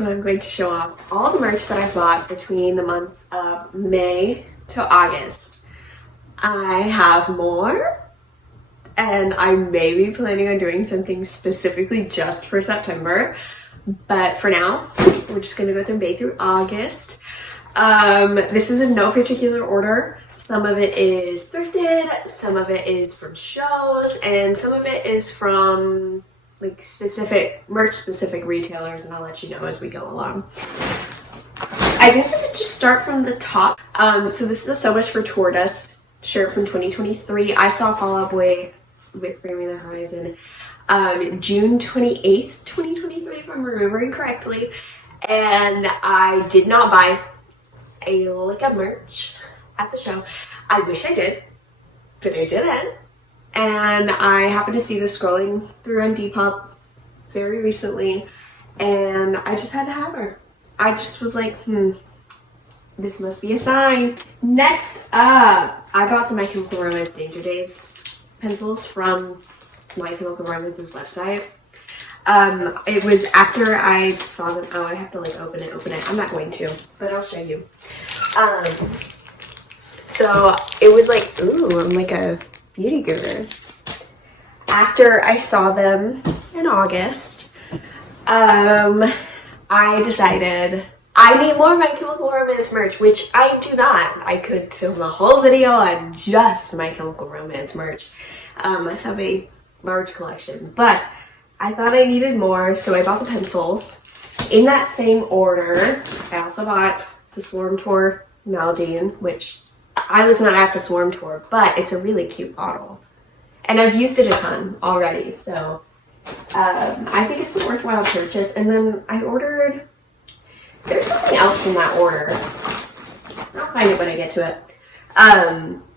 So I'm going to show off all the merch that I bought between the months of May to August. I have more, and I may be planning on doing something specifically just for September, but for now, we're just gonna go through May through August. This is in no particular order. Some of it is thrifted, some of it is from shows, and some of it is from like specific merch specific retailers, and I'll let you know as we go along. I guess we could just start from the top. So this is a So Much for Tour Dust shirt from 2023. I saw Fall Out Boy with Bring Me the Horizon June 28th, 2023, if I'm remembering correctly. And I did not buy a lick of merch at the show. I wish I did, but I didn't. And I happened to see this scrolling through on Depop very recently, and I just had to have her. I just was like, this must be a sign. Next up, I bought the My Chemical Romance Danger Days pencils from My Chemical Romance's website. It was after I saw them. Oh, I have to like open it. I'm not going to, but I'll show you. So it was like, ooh, I'm like a beauty guru. After I saw them in August, I decided I need more My Chemical Romance merch, which I do not. I could film a whole video on just My Chemical Romance merch. I have a large collection, but I thought I needed more, so I bought the pencils. In that same order, I also bought the Swarm Tour Nalgene, which I was not at the Swarm Tour, but it's a really cute bottle. And I've used it a ton already, so I think it's a worthwhile purchase. And then I ordered, there's something else from that order. I'll find it when I get to it.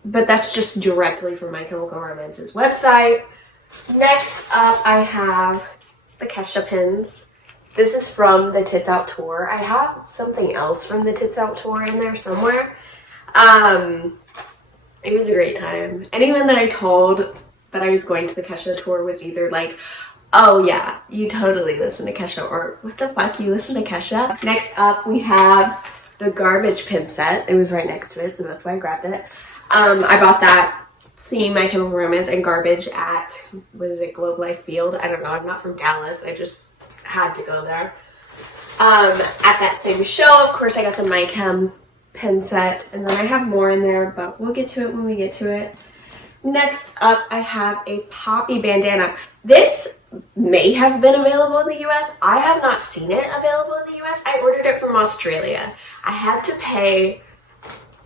But that's just directly from My Chemical Romance's website. Next up, I have the Kesha pins. This is from the Tits Out Tour. I have something else from the Tits Out Tour in there somewhere. It was a great time. Anyone that I told that I was going to the Kesha tour was either like, oh yeah, you totally listen to Kesha, or what the fuck, you listen to Kesha? Next up, we have the Garbage pin set. It was right next to it, so that's why I grabbed it. I bought that seeing My Chemical Romance and Garbage at, what is it, Globe Life Field? I don't know, I'm not from Dallas, I just had to go there. At that same show, of course, I got the My Chem pin set, and then I have more in there, but we'll get to it when we get to it. Next up, I have a Poppy bandana. This may have been available in the US. I have not seen it available in the US. I ordered it from Australia. I had to pay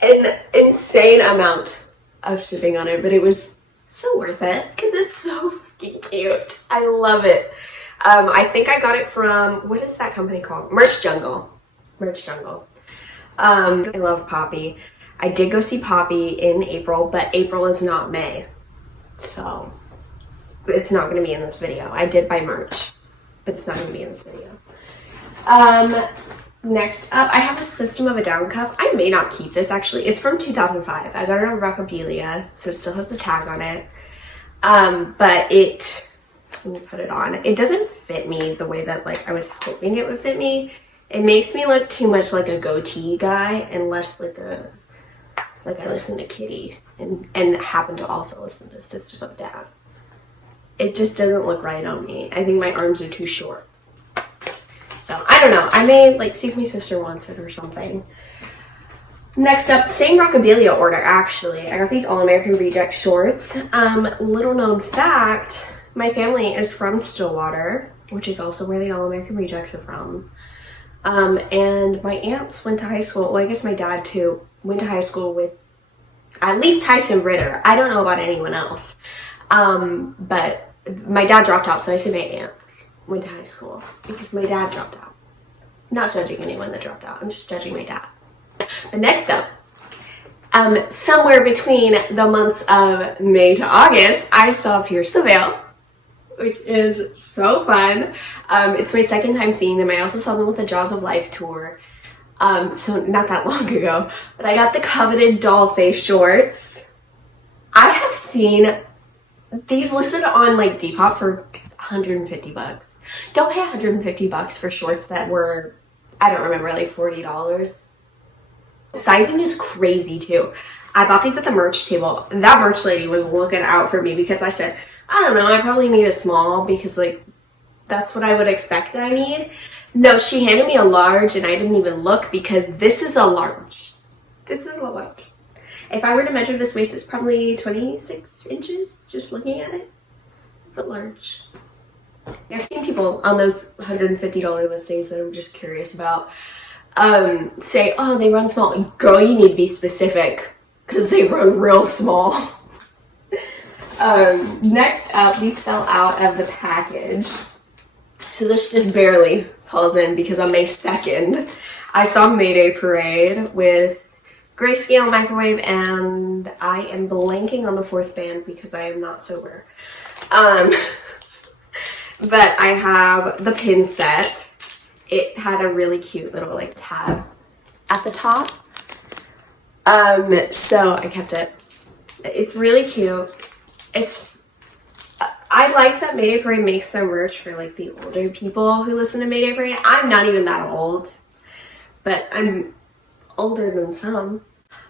an insane amount of shipping on it, but it was so worth it because it's so fucking cute. I love it. I think I got it from, what is that company called? Merch Jungle. I love Poppy. I did go see Poppy in April, but April is not May, so it's not going to be in this video. I did buy merch, but it's not going to be in this video. Next up, I have a System of a Down cup. I may not keep this, actually. It's from 2005. I got it on Rockabilia, so it still has the tag on it. But it, let me put it on. It doesn't fit me the way that like I was hoping it would fit me. It makes me look too much like a goatee guy and less like I listen to Kitty and happen to also listen to System of a Down. It just doesn't look right on me. I think my arms are too short. So I don't know. I may like see if my sister wants it or something. Next up, same Rockabilia order actually. I got these All American Reject shorts. Little known fact, my family is from Stillwater, which is also where the All American Rejects are from. And my aunts went to high school, well I guess my dad too, went to high school with at least Tyson Ritter. I don't know about anyone else. But my dad dropped out, so I say my aunts went to high school because my dad dropped out. I'm not judging anyone that dropped out, I'm just judging my dad. But next up, somewhere between the months of May to August, I saw Pierce the Veil, which is so fun. It's my second time seeing them. I also saw them with the Jaws of Life tour, so not that long ago. But I got the coveted doll face shorts. I have seen these listed on like Depop for $150. Don't pay $150 for shorts that were I don't remember, like $40. Sizing is crazy too. I bought these at the merch table. That merch lady was looking out for me because I said, I don't know, I probably need a small because like that's what I would expect I need. No, she handed me a large and I didn't even look because this is a large. This is a large. If I were to measure this waist, it's probably 26 inches, just looking at it. It's a large. I've seen people on those $150 listings that I'm just curious about say, oh, they run small. Girl, you need to be specific because they run real small. Next up, these fell out of the package. So this just barely falls in because on May 2nd, I saw Mayday Parade with Grayscale Microwave, and I am blanking on the fourth band because I am not sober. But I have the pin set. It had a really cute little like tab at the top. So I kept it. It's really cute. I like that Mayday Parade makes their merch for like the older people who listen to Mayday Parade. I'm not even that old, but I'm older than some.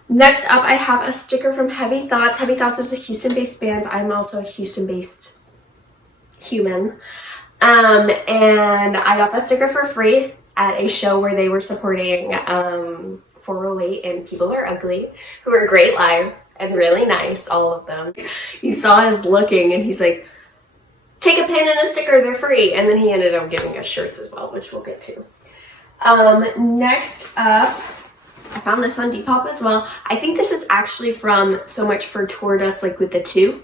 Next up, I have a sticker from Heavy Thoughts. Heavy Thoughts is a Houston-based band. I'm also a Houston-based human. And I got that sticker for free at a show where they were supporting 408 and People Are Ugly, who are great live and really nice, all of them. You saw us looking and he's like, take a pin and a sticker, they're free. And then he ended up giving us shirts as well, which we'll get to. Next up, I found this on Depop as well. I think this is actually from So Much for Tour Dust, like with the 2.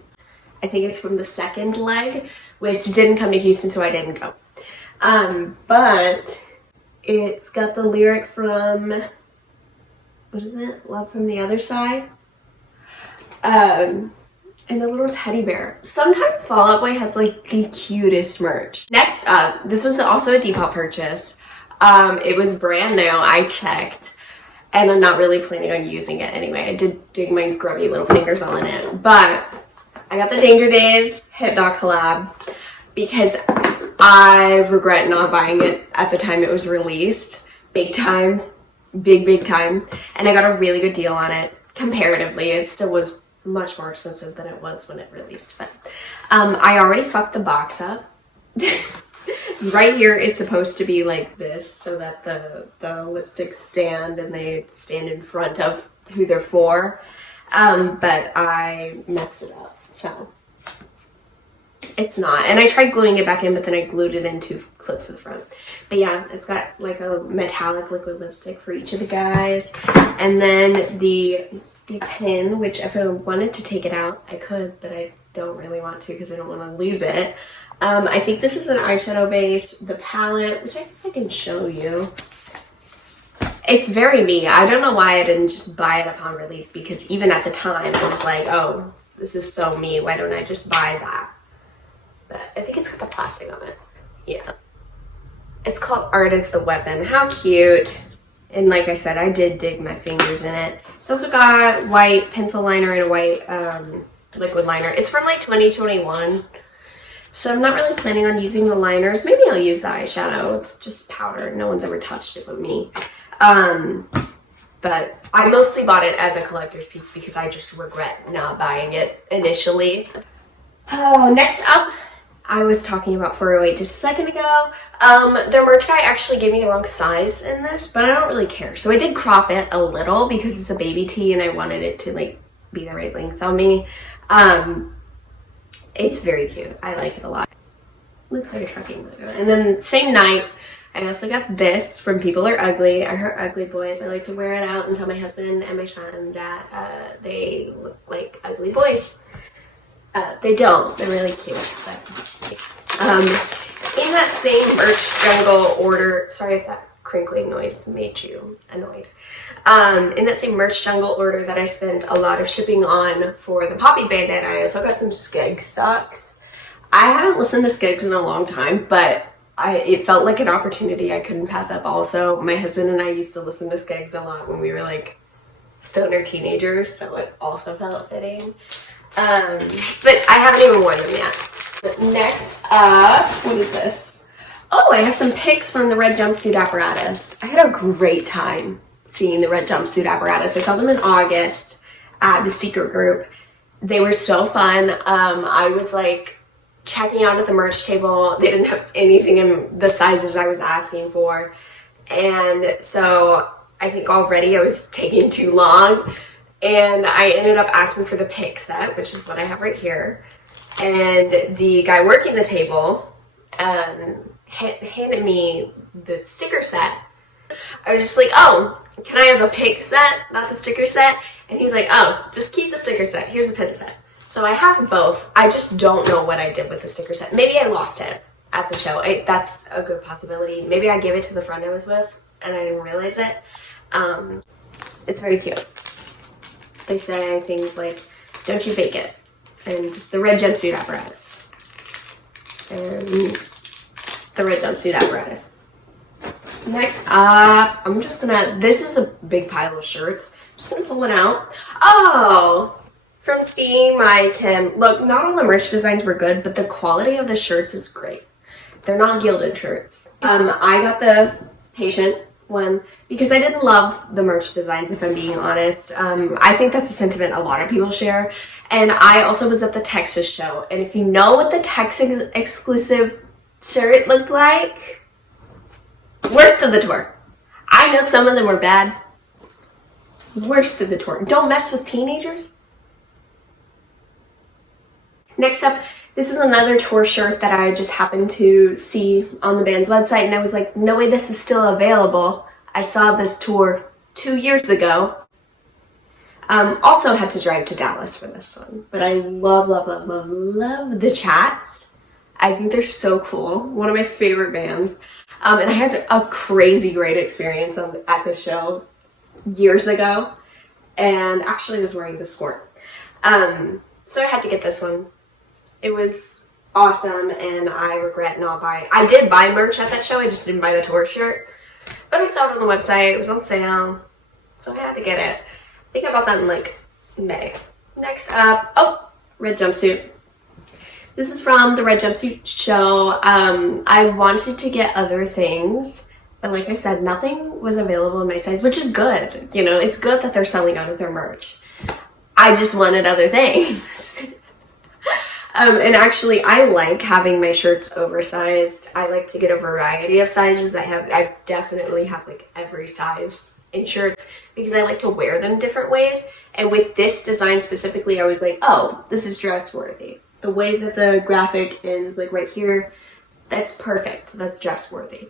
I think it's from the second leg, which didn't come to Houston, so I didn't go. But it's got the lyric from, what is it? Love from the Other Side. And a little teddy bear. Sometimes Fall Out Boy has like the cutest merch. Next up, this was also a Depop purchase. It was brand new, I checked. And I'm not really planning on using it anyway. I did dig my grubby little fingers on it. But I got the Danger Days Hip Dog collab because I regret not buying it at the time it was released. Big time. Big time. And I got a really good deal on it. Comparatively, it still was much more expensive than it was when it released. But I already fucked the box up. Right here is supposed to be like this so that the lipsticks stand and they stand in front of who they're for. But I messed it up, so it's not. And I tried gluing it back in, but then I glued it in too close to the front. But yeah, it's got like a metallic liquid lipstick for each of the guys. And then the pin, which if I wanted to take it out, I could, but I don't really want to because I don't want to lose it. I think this is an eyeshadow base. The palette, which I guess I can show you. It's very me. I don't know why I didn't just buy it upon release because even at the time I was like, oh, this is so me. Why don't I just buy that? But I think it's got the plastic on it. Yeah. It's called Art is the Weapon. How cute. And like I said, I did dig my fingers in it. It's also got white pencil liner and a white liquid liner. It's from like 2021. So I'm not really planning on using the liners. Maybe I'll use the eyeshadow. It's just powder. No one's ever touched it but me. But I mostly bought it as a collector's piece because I just regret not buying it initially. Oh, next up, I was talking about 408 just a second ago. Their merch guy actually gave me the wrong size in this, but I don't really care. So I did crop it a little because it's a baby tee and I wanted it to like be the right length on me. It's very cute. I like it a lot. Looks like a trucking logo. And then same night, I also got this from People Are Ugly. I heard ugly boys. I like to wear it out and tell my husband and my son that they look like ugly boys. They don't. They're really cute. But, in that same merch jungle order, sorry if that crinkling noise made you annoyed. In that same merch jungle order that I spent a lot of shipping on for the Poppy Bandit, I also got some Skeg socks. I haven't listened to Skegs in a long time, but it felt like an opportunity I couldn't pass up. Also, my husband and I used to listen to Skeggs a lot when we were like stoner teenagers, so it also felt fitting. But I haven't even worn them yet. But next up, what is this? Oh, I have some pics from the red jumpsuit apparatus. I had a great time seeing the red jumpsuit apparatus. I saw them in August at the secret group. They were so fun. I was like checking out at the merch table. They didn't have anything in the sizes I was asking for. And so I think already I was taking too long. And I ended up asking for the pic set, which is what I have right here. And the guy working the table handed me the sticker set. I was just like, oh, can I have the pic set, not the sticker set? And he's like, oh, just keep the sticker set. Here's the pin set. So I have both. I just don't know what I did with the sticker set. Maybe I lost it at the show. That's a good possibility. Maybe I gave it to the friend I was with and I didn't realize it. It's very cute. They say things like, don't you fake it. And the red jumpsuit apparatus. And the red jumpsuit apparatus. Next up, this is a big pile of shirts. I'm just gonna pull one out. Oh, from seeing my Kim. Look, not all the merch designs were good, but the quality of the shirts is great. They're not gilded shirts. I got the patient one because I didn't love the merch designs, if I'm being honest. I think that's a sentiment a lot of people share. And I also was at the Texas show, and if you know what the Texas exclusive shirt looked like, worst of the tour. I know some of them were bad. Worst of the tour. Don't mess with teenagers. Next up, this is another tour shirt that I just happened to see on the band's website, and I was like, no way this is still available. I saw this tour 2 years ago. Also had to drive to Dallas for this one, but I love the Chats. I think they're so cool. One of my favorite bands. And I had a crazy great experience at the show years ago, and actually was wearing the skirt. So I had to get this one. It was awesome, and I regret not buying. I did buy merch at that show, I just didn't buy the tour shirt. But I saw it on the website, it was on sale, so I had to get it. I think I bought that in like May. Next up, oh, red jumpsuit. This is from the red jumpsuit show. I wanted to get other things, but like I said, nothing was available in my size, which is good. You know, it's good that they're selling out of their merch. I just wanted other things. And actually, I like having my shirts oversized. I like to get a variety of sizes. I definitely have like every size in shirts because I like to wear them different ways. And with this design specifically, I was like, oh, this is dress worthy. The way that the graphic ends, like right here, that's perfect. That's dress worthy.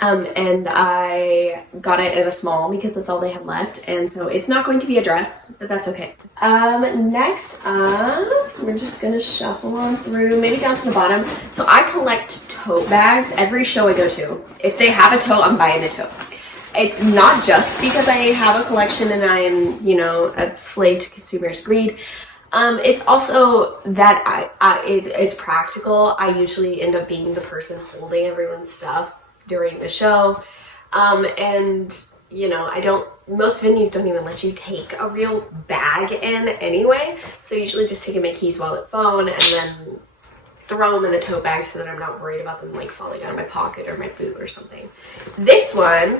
And I got it in a small because that's all they had left. And so it's not going to be a dress, but that's okay. Next up, we're just gonna shuffle on through, maybe down to the bottom. So I collect tote bags every show I go to. If they have a tote, I'm buying a tote. It's not just because I have a collection and I am, you know, a slave to consumers' greed. It's also that it's practical. I usually end up being the person holding everyone's stuff during the show. And you know, most venues don't even let you take a real bag in anyway. So I usually just take in my keys, wallet, phone, and then throw them in the tote bag so that I'm not worried about them like falling out of my pocket or my boot or something. This one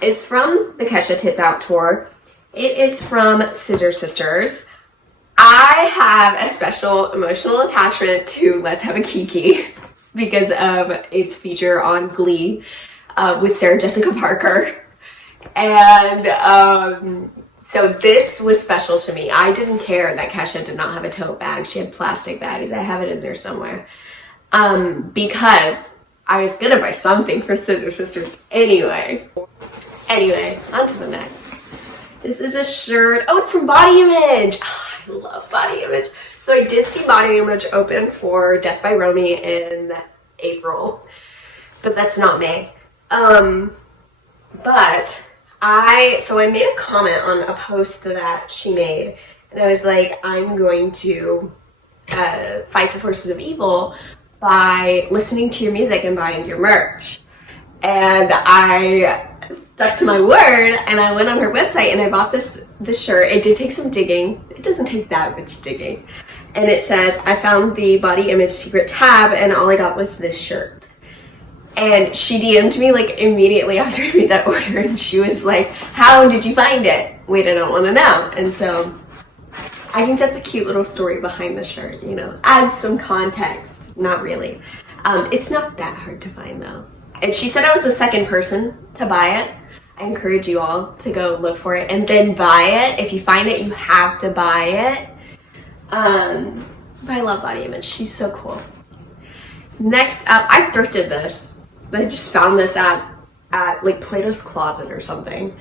is from the Kesha Tits Out tour. It is from Scissor Sisters. I have a special emotional attachment to Let's Have a Kiki because of its feature on Glee with Sarah Jessica Parker. And so this was special to me. I didn't care that Kesha did not have a tote bag. She had plastic bags. I have it in there somewhere. Because I was gonna buy something for Scissor Sisters anyway. Anyway, on to the next. This is a shirt. Oh, it's from Body Image. Oh, I love Body Image. So I did see Body Image open for Death by Romy in April, but that's not May. But I made a comment on a post that she made, and I was like, I'm going to fight the forces of evil by listening to your music and buying your merch. And I stuck to my word, and I went on her website and I bought this shirt. It did take some digging. It doesn't take that much digging. And it says, I found the Body Image secret tab and all I got was this shirt. And she DM'd me like immediately after I made that order, and she was like, how did you find it? Wait, I don't want to know. And so I think that's a cute little story behind the shirt, you know, adds some context. Not really. It's not that hard to find though. And she said I was the second person to buy it. I encourage you all to go look for it and then buy it. If you find it, you have to buy it. But I love Body Image. She's so cool. Next up, I thrifted this. I just found this at like Plato's Closet or something.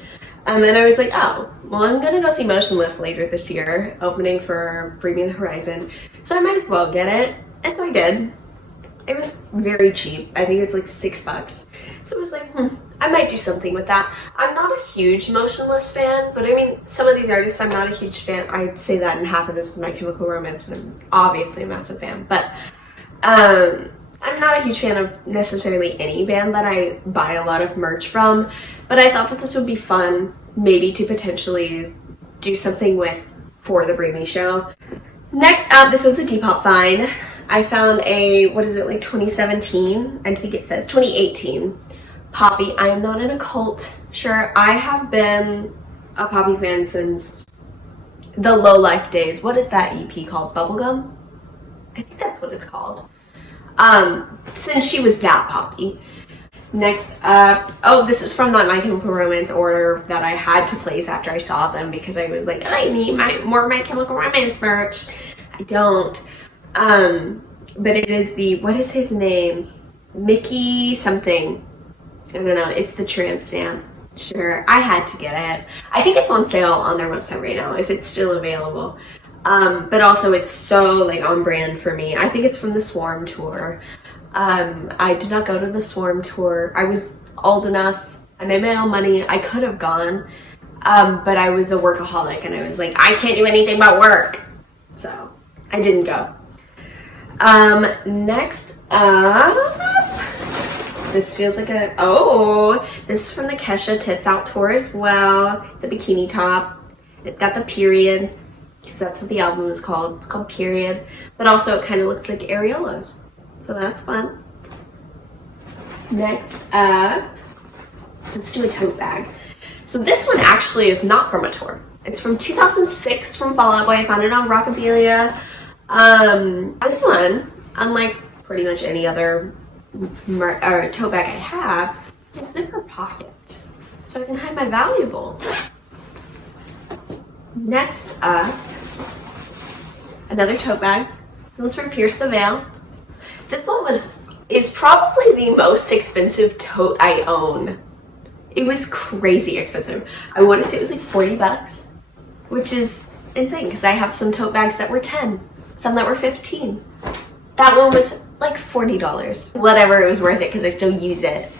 And then I was like, oh, well, I'm going to go see Motionless later this year, opening for Bring Me the Horizon. So I might as well get it. And so I did. It was very cheap. I think it's like $6. So I was like, I might do something with that. I'm not a huge Motionless fan, but I mean, some of these artists, I'm not a huge fan. I'd say that in half of this is My Chemical Romance, and I'm obviously a massive fan. But I'm not a huge fan of necessarily any band that I buy a lot of merch from, but I thought that this would be fun, maybe to potentially do something with for the Bring Me show. Next up, this was a Depop find. I found a, what is it, like 2017? I think it says 2018 Poppy I Am Not in a Cult shirt. I have been a Poppy fan since the Low Life days. What is that EP called? Bubblegum? I think that's what it's called. Since she was that Poppy. Next up, oh, this is from My Chemical Romance order that I had to place after I saw them because I was like, I need more My Chemical Romance merch. I don't. But it is the, what is his name? Mickey something. I don't know. It's the tramp stamp. Sure, I had to get it. I think it's on sale on their website right now if it's still available. But also it's so like on brand for me. I think it's from the Swarm tour. I did not go to the Swarm tour. I was old enough. I made my own money. I could have gone. But I was a workaholic and I was like, I can't do anything but work. So I didn't go. Next up, this feels like a, oh, this is from the Kesha Tits Out tour as well. It's a bikini top. It's got the period, because that's what the album is called. It's called Period. But also it kind of looks like areolas. So that's fun. Next up, let's do a tote bag. So this one actually is not from a tour. It's from 2006 from Fall Out Boy. I found it on Rockabilia. This one, unlike pretty much any other tote bag I have, it's a zipper pocket. So I can hide my valuables. Next up, another tote bag. This one's from Pierce the Veil. This one is probably the most expensive tote I own. It was crazy expensive. I want to say it was like $40, which is insane because I have some tote bags that were 10, some that were 15. That one was like $40. Whatever, it was worth it because I still use it.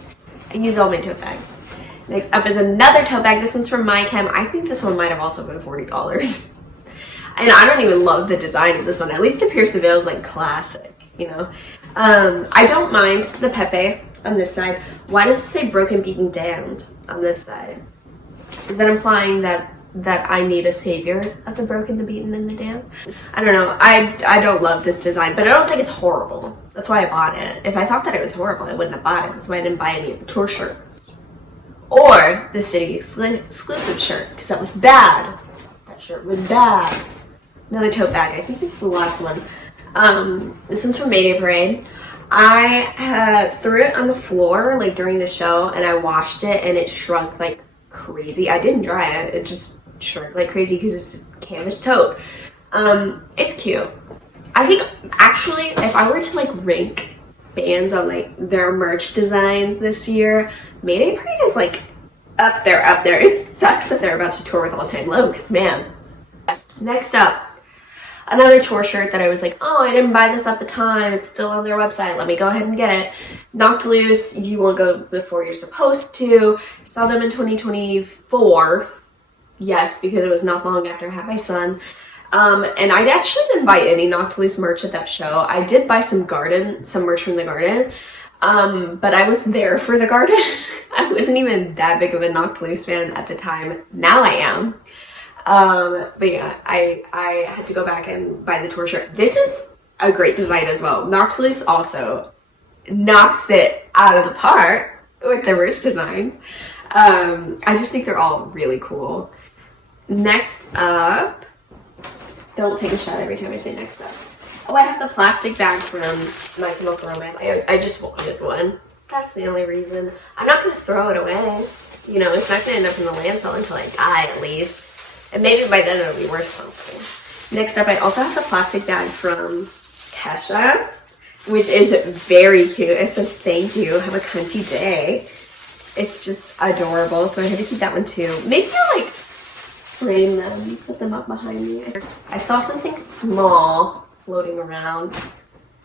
I use all my tote bags. Next up is another tote bag. This one's from My Chem. I think this one might have also been $40. And I don't even love the design of this one. At least the Pierce the Veil is like classic, you know. I don't mind the Pepe on this side. Why does it say broken, beaten, damned on this side? Is that implying that I need a savior of the broken, the beaten, and the damned? I don't know. I don't love this design, but I don't think it's horrible. That's why I bought it. If I thought that it was horrible, I wouldn't have bought it. That's why I didn't buy any of the tour shirts. Or the City exclusive shirt, because that was bad. That shirt was bad. Another tote bag. I think this is the last one. This one's from Mayday Parade. I threw it on the floor like during the show and I washed it and it shrunk like crazy. I didn't dry it. It just shrunk like crazy because it's a canvas tote. It's cute. I think actually if I were to like rank bands on like their merch designs this year, Mayday Parade is like up there. It sucks that they're about to tour with All Time Low because man. Next up, another tour shirt that I was like, oh, I didn't buy this at the time. It's still on their website. Let me go ahead and get it. Knocked Loose. You won't go before you're supposed to. Saw them in 2024. Yes, because it was not long after I had my son. And I actually didn't buy any Knocked Loose merch at that show. I did buy some merch from the Garden. But I was there for the Garden. I wasn't even that big of a Knocked Loose fan at the time. Now I am. But yeah, I had to go back and buy the tour shirt. This is a great design as well. Knocked Loose also knocks it out of the park with their merch designs. I just think they're all really cool. Next up, don't take a shot every time I say next up. Oh, I have the plastic bag from My Chemical Romance. I just wanted one. That's the only reason. I'm not going to throw it away. You know, it's not going to end up in the landfill until I die, at least. And maybe by then it'll be worth something. Next up, I also have the plastic bag from Kesha, which is very cute. It says, "Thank you. Have a cunty day." It's just adorable. So I had to keep that one too. Maybe I'll like frame them, put them up behind me. I saw something small floating around.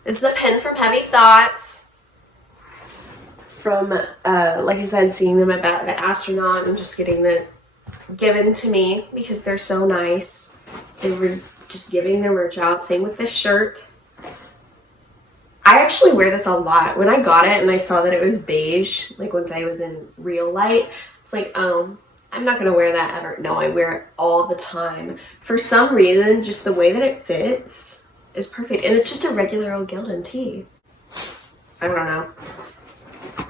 This is a pen from Heavy Thoughts. From, like I said, seeing them about the astronaut and just getting them given to me because they're so nice. They were just giving their merch out. Same with this shirt. I actually wear this a lot. When I got it and I saw that it was beige, like once I was in real light, it's like, oh, I'm not going to wear that ever. No, I wear it all the time. For some reason, just the way that it fits is perfect. And it's just a regular old Gildan tee. I don't know.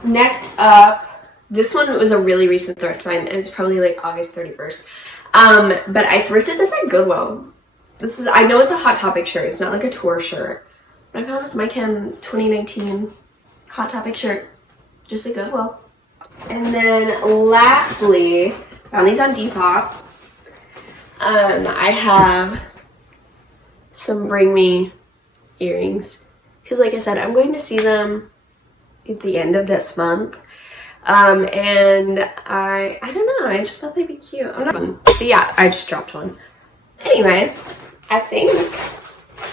Next up, this one was a really recent thrift find. It was probably like August 31st. But I thrifted this at Goodwill. This is, I know it's a Hot Topic shirt. It's not like a tour shirt. But I found this My Chem 2019 Hot Topic shirt. Just at Goodwill. And then lastly, found these on Depop. I have some Bring Me earrings. Because like I said, I'm going to see them at the end of this month. And I don't know, I just thought they'd be cute. I'm not, but yeah, I just dropped one. Anyway, I think,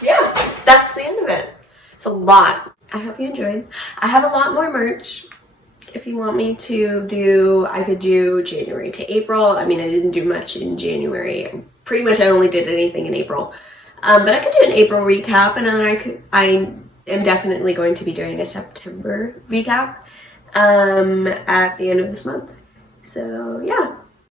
yeah, that's the end of it. It's a lot. I hope you enjoyed. I have a lot more merch. If you want me to do, I could do January to April. I mean, I didn't do much in January. Pretty much I only did anything in April. But I could do an April recap, and then I am definitely going to be doing a September recap at the end of this month. So yeah,